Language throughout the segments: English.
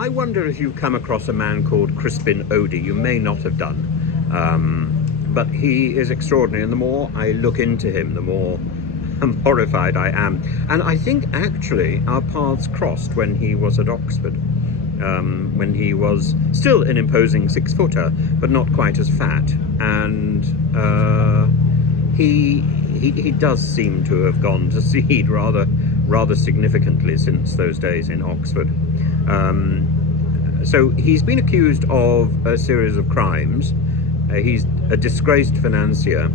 I wonder if you've come across a man called Crispin Odey. You may not have done, but he is extraordinary, and the more I look into him, the more horrified I am. And I think actually our paths crossed when he was at Oxford, when he was still an imposing 6-footer, but not quite as fat. And he does seem to have gone to seed rather significantly since those days in Oxford. So he's been accused of a series of crimes. He's a disgraced financier.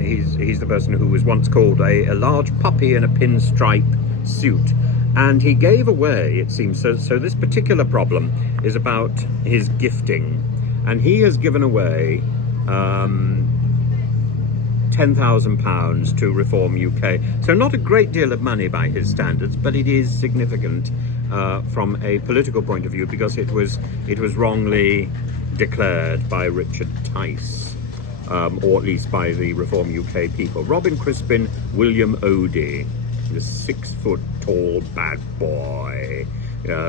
He's the person who was once called a large puppy in a pinstripe suit. And he gave away, it seems, so this particular problem is about his gifting. And he has given away £10,000 to Reform UK. So not a great deal of money by his standards, but it is significant from a political point of view, because it was wrongly declared by Richard Tice, or at least by the Reform UK people. Robin Crispin, William Odey, the 6-foot-tall bad boy,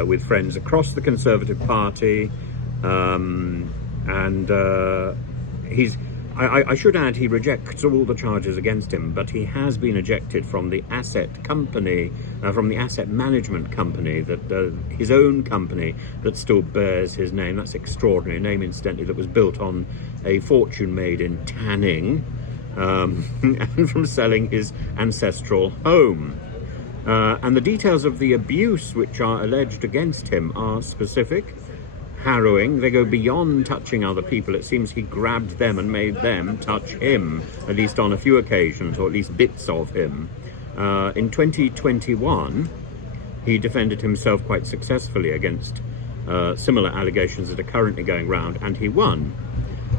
with friends across the Conservative Party, and I should add, he rejects all the charges against him, but he has been ejected from the asset company, from the asset management company, that his own company that still bears his name. That's extraordinary. A name, incidentally, that was built on a fortune made in tanning, and from selling his ancestral home. And the details of the abuse which are alleged against him are specific, harrowing. They go beyond touching other people. It seems he grabbed them and made them touch him, at least on a few occasions, or at least bits of him. In 2021, he defended himself quite successfully against similar allegations that are currently going round, and he won.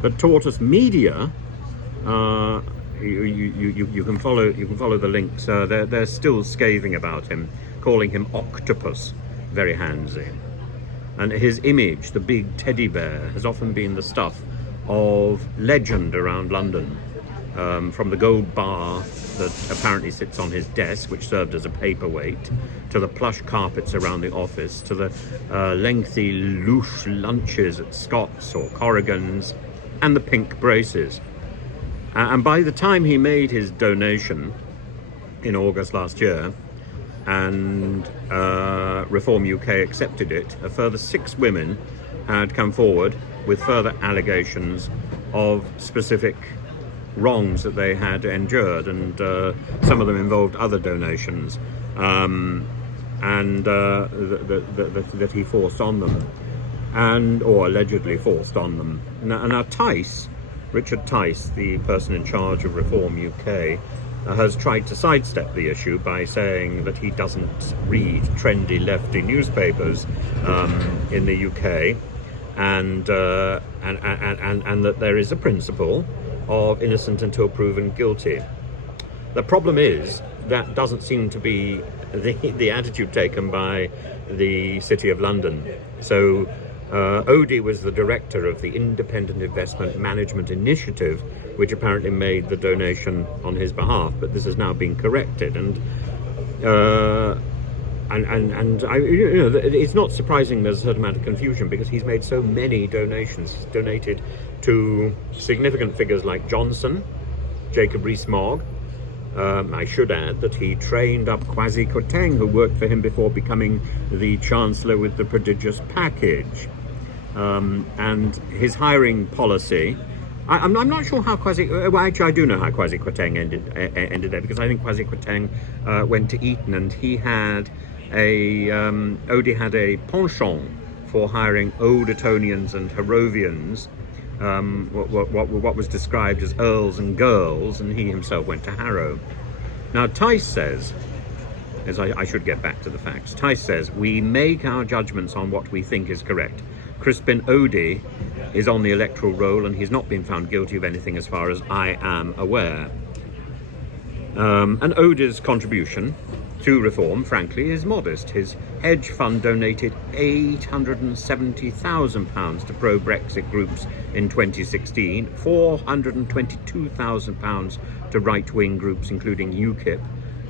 But Tortoise Media, you can follow the links. They're still scathing about him, calling him Octopus, very handsy. And his image, the big teddy bear, has often been the stuff of legend around London. From the gold bar that apparently sits on his desk, which served as a paperweight, to the plush carpets around the office, to the lengthy louche lunches at Scott's or Corrigan's, and the pink braces. And by the time he made his donation in August last year, and Reform UK accepted it, a further 6 women had come forward with further allegations of specific wrongs that they had endured, and some of them involved other donations, and that he forced on them, or allegedly forced on them. Now Tice, Richard Tice, the person in charge of Reform UK, has tried to sidestep the issue by saying that he doesn't read trendy lefty newspapers in the UK, and that there is a principle of innocent until proven guilty. The problem is that doesn't seem to be the attitude taken by the City of London. So Odey was the director of the Independent Investment Management Initiative, which apparently made the donation on his behalf, but this has now been corrected, and it's not surprising there's a certain amount of confusion, because he's made so many donations. He's donated to significant figures like Johnson, Jacob Rees-Mogg. I should add that he trained up Kwasi Kwarteng, who worked for him before becoming the Chancellor with the prodigious package. And his hiring policy, I'm not sure how well, actually I do know how Kwasi Kwarteng ended there, because I think Kwasi Kwarteng went to Eton, and he had Odey had a penchant for hiring old Etonians and Harrovians, what was described as earls and girls, and he himself went to Harrow. Now Tice says, as I should get back to the facts, Tice says, we make our judgments on what we think is correct. Crispin Odey is on the electoral roll, and he's not been found guilty of anything as far as I am aware. And Odey's contribution to Reform, frankly, is modest. His hedge fund donated £870,000 to pro-Brexit groups in 2016, £422,000 to right-wing groups, including UKIP,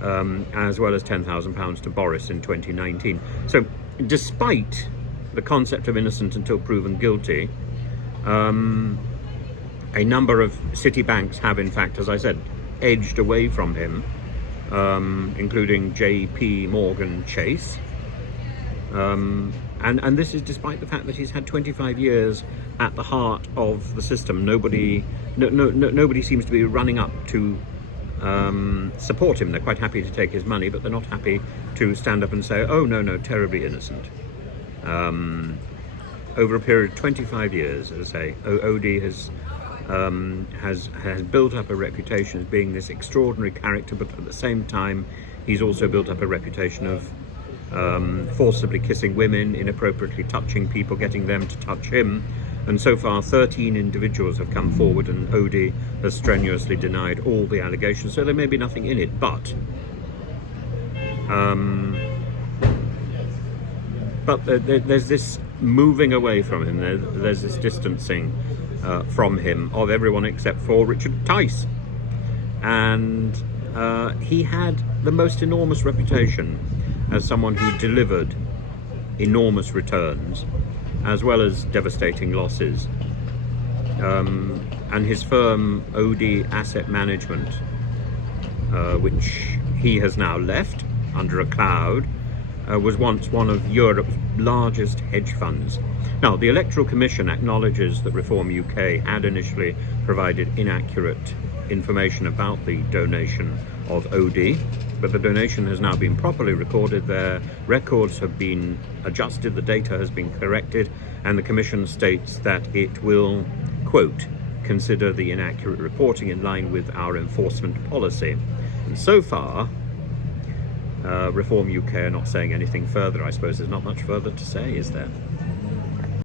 as well as £10,000 to Boris in 2019. So despite the concept of innocent until proven guilty, a number of city banks have, in fact, as I said, edged away from him, including JP Morgan Chase. And this is despite the fact that he's had 25 years at the heart of the system. Nobody seems to be running up to support him. They're quite happy to take his money, but they're not happy to stand up and say, oh, no, terribly innocent. Over a period of 25 years, as I say, Odey has built up a reputation as being this extraordinary character, but at the same time, he's also built up a reputation of forcibly kissing women, inappropriately touching people, getting them to touch him. And so far, 13 individuals have come forward, and Odey has strenuously denied all the allegations. So there may be nothing in it, but there's this moving away from him. There's this distancing from him of everyone except for Richard Tice. And he had the most enormous reputation as someone who delivered enormous returns as well as devastating losses. And his firm, Odey Asset Management, which he has now left under a cloud, was once one of Europe's largest hedge funds. Now, the Electoral Commission acknowledges that Reform UK had initially provided inaccurate information about the donation of Odey, but the donation has now been properly recorded. Their records have been adjusted, the data has been corrected, and the Commission states that it will, quote, consider the inaccurate reporting in line with our enforcement policy. And so far, Reform UK are not saying anything further. I suppose there's not much further to say, is there?